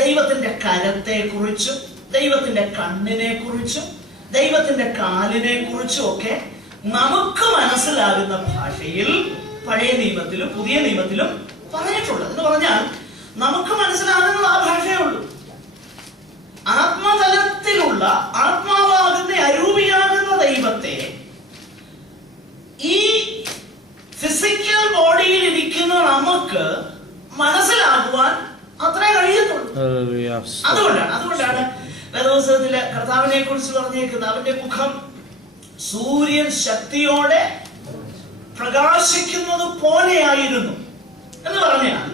ദൈവത്തിന്റെ കരത്തെ കുറിച്ചും ദൈവത്തിന്റെ കണ്ണിനെ കുറിച്ചും ദൈവത്തിന്റെ കാലിനെ കുറിച്ചും ഒക്കെ നമുക്ക് മനസ്സിലാകുന്ന ഭാഷയിൽ പഴയ നിയമത്തിലും പുതിയ നിയമത്തിലും പറഞ്ഞിട്ടുള്ളത്. എന്ന് പറഞ്ഞാൽ നമുക്ക് മനസ്സിലാകുന്നത് ആ ഭാഷയേ ഉള്ളൂ. ആത്മതലത്തിലുള്ള ആത്മാവാകുന്ന അരൂപിയാകുന്ന ദൈവത്തെ ഈ ഫിസിക്കൽ ബോഡിയിൽ ഇരിക്കുന്ന നമുക്ക് മനസ്സിലാക്കുവാൻ അത്രേ കഴിയത്തുള്ളൂ. അതുകൊണ്ടാണ് വേദപുസ്തകത്തിലെ കർത്താവിനെ കുറിച്ച് പറഞ്ഞേക്കുന്നത് അവന്റെ മുഖം സൂര്യൻ ശക്തിയോടെ പ്രകാശിക്കുന്നത് പോലെയായിരുന്നു എന്ന് പറഞ്ഞാൽ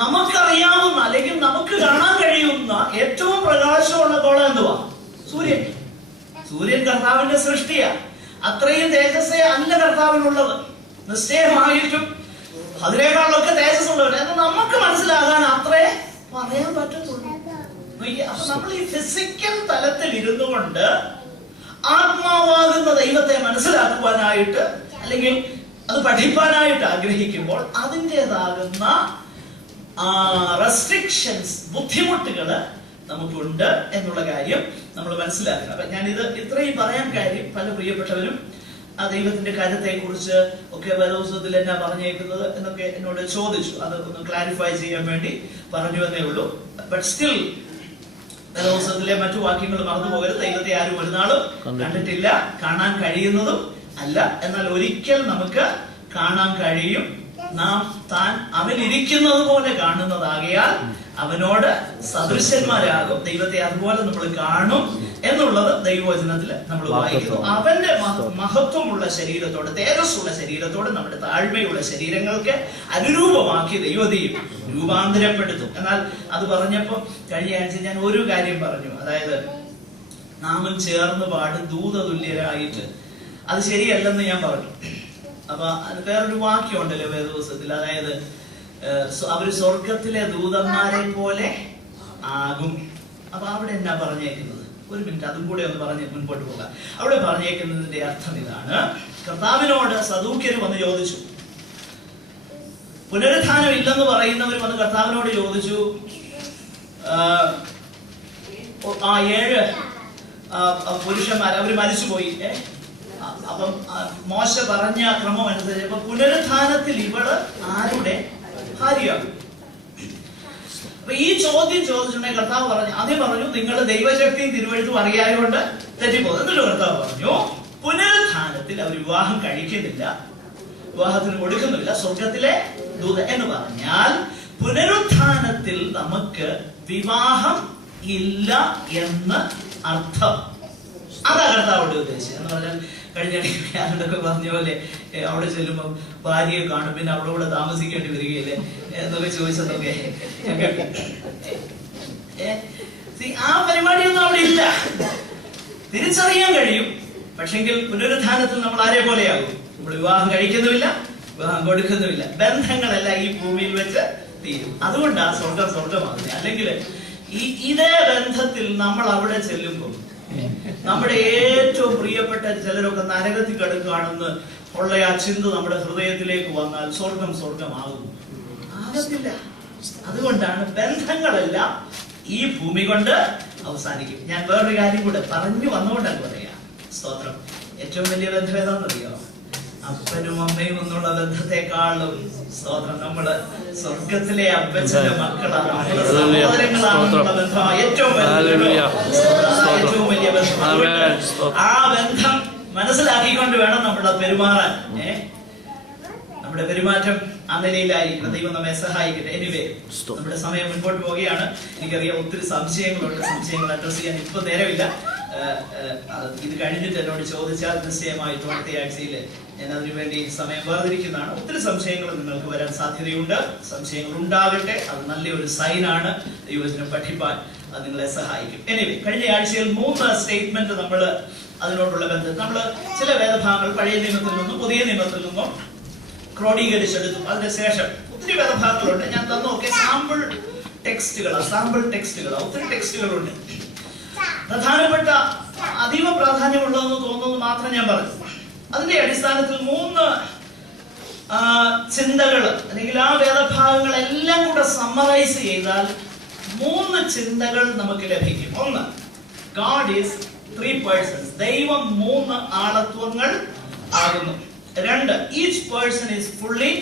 നമുക്കറിയാവുന്ന അല്ലെങ്കിൽ നമുക്ക് കാണാൻ കഴിയുന്ന ഏറ്റവും പ്രകാശമുള്ള ഗോളം എന്തുവാ? സൂര്യൻ. സൂര്യൻ കർത്താവിന്റെ സൃഷ്ടിയാ. അത്രയും തേജസ്സേ അല്ല കർത്താവിനുള്ളത്. നിശ്ചയമായിട്ടും അതിനേക്കാളൊക്കെ തേജസ്സുള്ളവർ. എന്നാൽ നമുക്ക് മനസ്സിലാകാൻ അത്രേ പറയാൻ പറ്റത്തുള്ളൂ. അപ്പൊ നമ്മൾ ഈ ഫിസിക്കൽ തലത്തിൽ ഇരുന്നു കൊണ്ട് ആത്മാവാകുന്ന ദൈവത്തെ മനസ്സിലാക്കുവാനായിട്ട് അല്ലെങ്കിൽ അത് പഠിപ്പാനായിട്ട് ആഗ്രഹിക്കുമ്പോൾ അതിൻ്റെതാകുന്ന റെസ്ട്രിക്ഷൻസ്, ബുദ്ധിമുട്ടുകള് നമുക്കുണ്ട് എന്നുള്ള കാര്യം നമ്മൾ മനസ്സിലാക്കണം. അപ്പൊ ഞാനിത് ഇത്രയും പറയാൻ കാര്യം പല പ്രിയപ്പെട്ടവരും ആ ദൈവത്തിന്റെ കാര്യത്തെ കുറിച്ച് ഒക്കെ വേദപുസ്തകത്തിൽ എന്നാ പറഞ്ഞേക്കുന്നത് എന്നൊക്കെ എന്നോട് ചോദിച്ചു. അത് ഒന്ന് ക്ലാരിഫൈ ചെയ്യാൻ വേണ്ടി പറഞ്ഞു എന്നേ ഉള്ളൂ. ബട്ട് സ്റ്റിൽ വേദപുസ്തകത്തിലെ മറ്റു വാക്യങ്ങൾ മറന്നു പോകരുത്. ദൈവത്തെ ആരും ഒരു നാളും കണ്ടിട്ടില്ല, കാണാൻ കഴിയുന്നതും അല്ല. എന്നാൽ ഒരിക്കൽ നമുക്ക് കാണാൻ കഴിയും. നാം താൻ അവനിരിക്കുന്നത് പോലെ കാണുന്നതാകയാൽ അവനോട് സദൃശന്മാരാകും. ദൈവത്തെ അതുപോലെ നമ്മൾ കാണും എന്നുള്ളത് ദൈവവചനത്തിൽ നമ്മൾ വായിക്കുന്നു. അവന്റെ മഹത്വമുള്ള ശരീരത്തോട്, തേജസ്സുള്ള ശരീരത്തോട് നമ്മുടെ താഴ്മയുള്ള ശരീരങ്ങൾക്ക് അനുരൂപമാക്കി ദൈവതയും രൂപാന്തരപ്പെടുത്തും. എന്നാൽ അത് പറഞ്ഞപ്പോ കഴിഞ്ഞ ആഴ്ച ഞാൻ ഒരു കാര്യം പറഞ്ഞു. അതായത് നാമും ചേർന്ന് പാടും ദൂതതുല്യരായിട്ട്. അത് ശരിയല്ലെന്ന് ഞാൻ പറഞ്ഞു. അപ്പൊ അത് വേറൊരു വാക്യമുണ്ടല്ലോ വേദപുസ്തകത്തിൽ. അതായത് അവര് സ്വർഗത്തിലെ ദൂതന്മാരെ പോലെ ആകും. അപ്പൊ അവിടെ എന്നാ പറഞ്ഞേക്കുന്നത്? ഒരു മിനിറ്റ് അതും കൂടെ ഒന്ന് പറഞ്ഞ് മുൻപോട്ട് പോകാം. അവിടെ പറഞ്ഞേക്കുന്നതിന്റെ അർത്ഥം ഇതാണ്. കർത്താവിനോട് സദൂക്യർ വന്ന് ചോദിച്ചു, പുനരുത്ഥാനം ഇല്ലെന്ന് പറയുന്നവർ വന്ന് കർത്താവിനോട് ചോദിച്ചു, ആ 7 പുരുഷന്മാർ അവര് മരിച്ചുപോയി. അപ്പം മോശ പറഞ്ഞ ക്രമം അനുസരിച്ച് അപ്പൊ പുനരുത്ഥാനത്തിൽ ഇവള് ആരുടെ ഭാര്യയാകും? അപ്പൊ ഈ ചോദ്യം ചോദിച്ചിട്ടുണ്ടെങ്കിൽ കർത്താവ് പറഞ്ഞു, ആദ്യം പറഞ്ഞു നിങ്ങൾ ദൈവശക്തിയും തിരുവഴുത്തും അറിയായതുകൊണ്ട് തെറ്റിപ്പോകും. എന്നിട്ട് കർത്താവ് പറഞ്ഞു പുനരുത്ഥാനത്തിൽ അവർ വിവാഹം കഴിക്കുന്നില്ല, വിവാഹത്തിന് കൊടുക്കുന്നില്ല, സ്വർഗത്തിലെ ദൂത എന്ന് പറഞ്ഞാൽ പുനരുത്ഥാനത്തിൽ നമുക്ക് വിവാഹം ഇല്ല എന്ന് അർത്ഥം. അതാ കർത്താവോട് ഉദ്ദേശിച്ചത്. എന്ന് പറഞ്ഞാൽ കഴിഞ്ഞ ഞാനൊക്കെ പറഞ്ഞ പോലെ അവിടെ ചെല്ലുമ്പോൾ ഭാര്യയെ കാണും, പിന്നെ അവിടെ കൂടെ താമസിക്കേണ്ടി വരികയില്ലേ എന്നൊക്കെ ചോദിച്ചതൊക്കെ ഞാൻ കേട്ടു. ആ പരിപാടിയൊന്നും അവിടെ ഇല്ല. തിരിച്ചറിയാൻ കഴിയും. പക്ഷെങ്കിൽ പുനരുത്ഥാനത്തിൽ നമ്മൾ ആരെ പോലെയാകും? നമ്മൾ വിവാഹം കഴിക്കുന്നുമില്ല, വിവാഹം കൊടുക്കുന്നുമില്ല. ബന്ധങ്ങളെല്ലാം ഈ ഭൂമിയിൽ വെച്ച് തീരും. അതുകൊണ്ടാണ് സ്വർഗമാകുന്നത്. അല്ലെങ്കിൽ ഇതേ ബന്ധത്തിൽ നമ്മൾ അവിടെ ചെല്ലുമ്പോൾ നമ്മുടെ ഏറ്റവും പ്രിയപ്പെട്ട ചിലരൊക്കെ നരകത്തിൽ കിടക്കുകയാണെന്ന് ഉള്ള ആ ചിന്ത നമ്മുടെ ഹൃദയത്തിലേക്ക് വന്നാൽ സ്വർഗമാകും? ആകത്തില്ല. അതുകൊണ്ടാണ് ബന്ധങ്ങളെല്ലാം ഈ ഭൂമി കൊണ്ട് അവസാനിക്കും. ഞാൻ വേറൊരു കാര്യം കൂടെ പറഞ്ഞു വന്നുകൊണ്ടാണ് പറയാ. സ്തോത്രം. ഏറ്റവും വലിയ ബന്ധം ഏതാണെന്നറിയോ? അപ്പനും അമ്മയും എന്നുള്ള ബന്ധത്തെക്കാളും സ്തോത്രം നമ്മള് സ്വർഗത്തിലെ അപ്പച്ചന്റെ മക്കളാണ്, നമ്മുടെ സഹോദരങ്ങളാണെന്നുള്ള ബന്ധമാണ് ഏറ്റവും വലിയ ബന്ധം. ആ ബന്ധം മനസ്സിലാക്കിക്കൊണ്ട് വേണം നമ്മുടെ പെരുമാറാൻ. നമ്മുടെ പെരുമാറ്റം ആ നിലയിലായിരിക്കണം. ദൈവം നമ്മെ സഹായിക്കട്ടെ. എനിവേ, നമ്മുടെ സമയം മുൻപോട്ട് പോവുകയാണ്. എനിക്കറിയാം ഒത്തിരി സംശയങ്ങളുണ്ട്. സംശയങ്ങൾ അഡ്രസ് ചെയ്യാൻ ഇപ്പൊ നേരമില്ല. ഇത് കഴിഞ്ഞിട്ട് എന്നോട് ചോദിച്ചാൽ നിശ്ചയമായിട്ടും അടുത്ത ആഴ്ചയിൽ ഞാൻ അതിനു വേണ്ടി സമയം വേർതിരിക്കുന്നതാണ്. ഒത്തിരി സംശയങ്ങൾ നിങ്ങൾക്ക് വരാൻ സാധ്യതയുണ്ട്. സംശയങ്ങൾ ഉണ്ടാകട്ടെ, അത് നല്ലൊരു സൈനാണ്. ദൈവവചനം പഠിപ്പാൻ അത് നിങ്ങളെ സഹായിക്കും. എനിവേ, കഴിഞ്ഞ ആഴ്ചയിൽ 3 സ്റ്റേറ്റ്മെന്റ് നമ്മൾ അതിനോടുള്ള ബന്ധം നമ്മൾ ചില വേദഭാഗങ്ങൾ പഴയ നിയമത്തിൽ നിന്നും പുതിയ നിയമത്തിൽ നിന്നും ക്രോഡീകരിച്ചെടുത്തു. അതിന് ശേഷം ഒത്തിരി വേദഭാഗങ്ങളുണ്ട്. ഞാൻ തന്നൊക്കെ സാമ്പിൾ ടെക്സ്റ്റുകളാണ്. ഒത്തിരി ടെക്സ്റ്റുകളുണ്ട്. പ്രധാനപ്പെട്ട അതീവ പ്രാധാന്യമുള്ളതെന്ന് തോന്നുന്നത് മാത്രം ഞാൻ പറഞ്ഞു. അതിന്റെ അടിസ്ഥാനത്തിൽ 3 ചിന്തകൾ അല്ലെങ്കിൽ ആ വേദഭാഗങ്ങളെല്ലാം കൂടെ സമ്മറൈസ് ചെയ്താൽ 3 ചിന്തകൾ നമുക്ക് ലഭിക്കും. ഒന്ന്, ഗോഡ് ഈസ് 3 persons. ദൈവം 3 ആളത്വങ്ങൾ ആകുന്നു. 2, each person is fully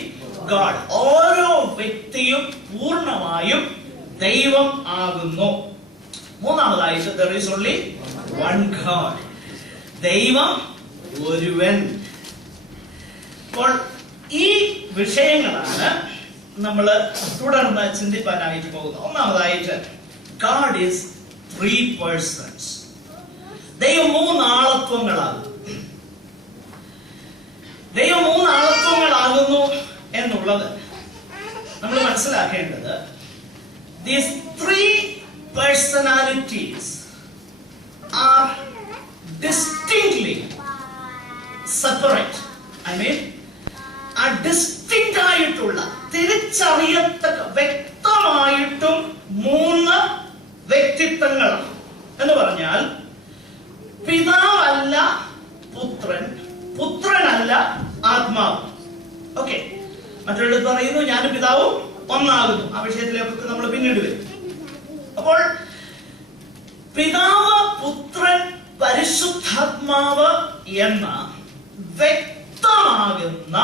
God. ഓരോ വ്യക്തിയും പൂർണ്ണമായും ദൈവം ആകുന്നു. മൂന്നാമതായിട്ട് there is only one God. ദൈവം ഒരുവൻ. അപ്പോൾ ഈ വിഷയങ്ങളാണ് നമ്മൾ തുടർന്ന് ചിന്തിക്കാനായിട്ട് പോകുന്നത്. ഒന്നാമതായിട്ട് God is 3 persons. ദൈവം 3 ആളത്വങ്ങളാകുന്നു. ദൈവം 3 ആളത്വങ്ങളാകുന്നു എന്നുള്ളത് നമ്മൾ മനസ്സിലാക്കേണ്ടത്, these 3 personalities are distinctly separate. I mean, are distinct ആയിട്ടുള്ള, തിരിച്ചറിയത്തക്ക, വ്യക്തമായിട്ടും 3 വ്യക്തിത്വങ്ങളാണ്. എന്ന് പറഞ്ഞാൽ പിതാവല്ല പുത്രൻ, പുത്രനല്ല ആത്മാവ്. ഓക്കെ, മറ്റുള്ളവർ പറയുന്നു ഞാനും പിതാവും ഒന്നാകുന്നു. ആ വിഷയത്തിലേക്ക് നമ്മൾ പിന്നീട് വരും. അപ്പോൾ പിതാവ്, പുത്രൻ, പരിശുദ്ധാത്മാവ് എന്ന വ്യക്തമാകുന്ന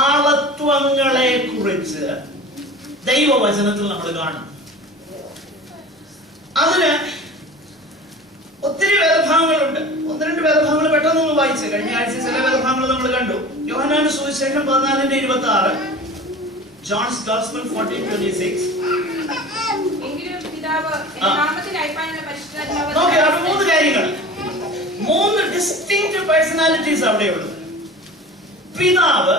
ആളത്വങ്ങളെ കുറിച്ച് ദൈവവചനത്തിൽ നമ്മൾ കാണും. അതിന് ഒത്തിരി വേദഭാഗങ്ങളുണ്ട്. 1-2 വേദഭാഗങ്ങൾ പെട്ടെന്ന് വായിച്ചു. കഴിഞ്ഞ ആഴ്ച ചില വേദഭാഗങ്ങൾ നമ്മൾ കണ്ടു. യോഹന്നാന്റെ സുവിശേഷം 14:26, ജോൺസ് ഗോസ്പൽ 14:26. നോക്കിയാ 3 കാര്യങ്ങൾ, 3 ഡിസ്റ്റിങ്ക്റ്റ് പേഴ്സണാലിറ്റീസ് അവിടെയുള്ളത്. പിതാവ്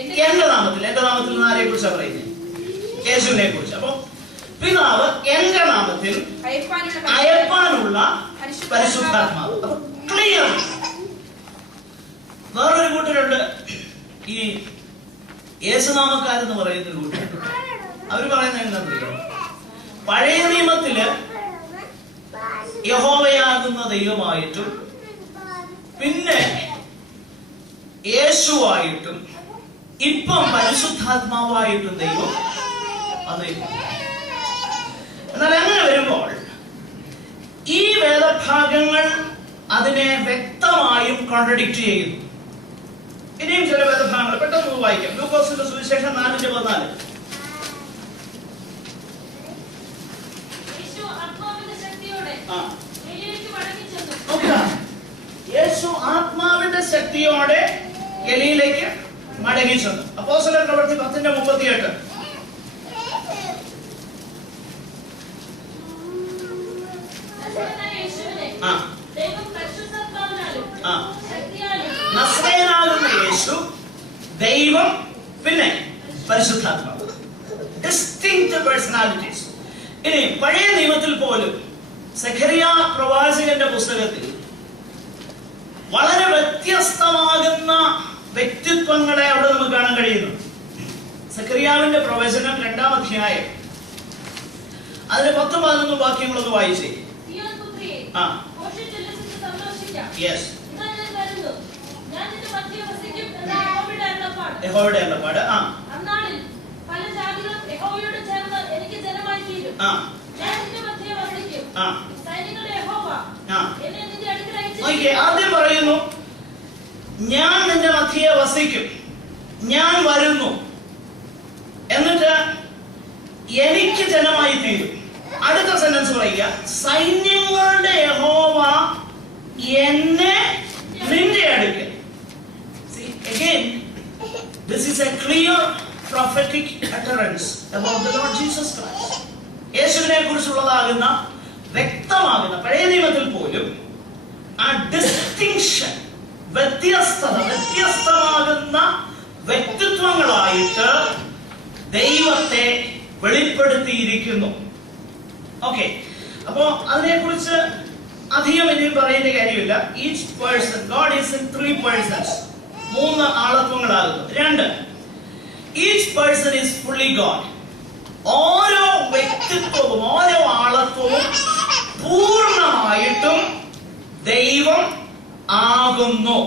എന്റെ നാമത്തിൽ, എന്റെ നാമത്തിൽ നിന്ന് ആരെ കുറിച്ചാണ് പറയുന്നത്? യേശുവിനെ കുറിച്ച്. അപ്പൊ പിതാവ് എന്റെ നാമത്തിൽ അയപ്പാനുള്ള പരിശുദ്ധാത്മാവ്. അപ്പൊ ക്ലിയർ. വേറൊരു കൂട്ടരുണ്ട്, ഈ യേശുനാമക്കാരെന്ന് പറയുന്ന ഒരു കൂട്ടരുണ്ട്. അവര് പറയുന്നത് എന്താണെന്നറിയോ? പഴയ നിയമത്തില് യഹോവയാകുന്ന ദൈവമായിട്ടും പിന്നെ യേശുവായിട്ടും ഇപ്പം പരിശുദ്ധാത്മാവായിട്ടും ദൈവം വന്നിരിക്കുന്നു. എന്നാൽ അങ്ങനെ വരുമ്പോൾ ഈ വേദഭാഗങ്ങൾ അതിനെ വ്യക്തമായും കോൺട്രഡിക്റ്റ് ചെയ്യുന്നു. ഇനിയും ചില വേദഭാഗങ്ങൾ പെട്ടെന്ന് വായിക്കാം. ലൂക്കോസിന്റെ സുവിശേഷം 4:14. യേശു ആത്മാവിന്റെ ശക്തിയോടെ ഗലീലയ്ക്ക് മടങ്ങി ചെന്നു. അപ്പോസ്തലരുടെ പ്രവൃത്തി 10:38. നസ്രയനാകുന്ന യേശു, ദൈവം, പിന്നെ പരിശുദ്ധാത്മാവ്. Distinct personalities. ഇനി പഴയ നിയമത്തിൽ പോലും സഖറിയ പ്രവാചകന്റെ പുസ്തകത്തിൽ വളരെ വ്യത്യസ്തമാകുന്ന വ്യക്തിത്വങ്ങളെ അവിടെ നമുക്ക് കാണാൻ കഴിയുന്നു. സഖറിയാവിന്റെ പ്രവചനം 2-ാം അധ്യായം അതിലെ 10-11 വാക്യങ്ങളൊന്ന് വായിച്ചേ. യഹോവയുടെ അരുളപ്പാട്. ആദ്യം പറയുന്നു, ഞാൻ നിന്റെ മധ്യേ വസിക്കും, ഞാൻ വരുന്നു. എന്നിട്ട് എനിക്ക് ജനമായി തീരും. അടുത്ത സെന്റൻസ് പറയുക, സൈന്യങ്ങളുടെ യഹോവ എന്നെ നിന്റെ അടുക്കൽ. See, again, this is a clear prophetic utterance about the Lord Jesus Christ. യേശുവിനെ കുറിച്ചുള്ളതാകുന്ന വ്യക്തമാകുന്ന, പഴയ നിയമത്തിൽ പോലും ആ ഡിസ്റ്റിങ്ഷൻ, വ്യത്യസ്തമാകുന്ന വ്യക്തിത്വങ്ങളായിട്ട് ദൈവത്തെ വെളിപ്പെടുത്തിയിരിക്കുന്നു. ഓക്കെ, അപ്പോ അതിനെക്കുറിച്ച് അധികം ഇനിയും പറയേണ്ട കാര്യമില്ല. Each person, God is in 3 persons. 3 ആളത്വങ്ങളാകുന്നു. 2, each person is fully God. ഓരോ വ്യക്തിത്വവും, ഓരോ ആളത്വവും പൂർണ്ണമായിട്ടും ദൈവം ആകുന്നു.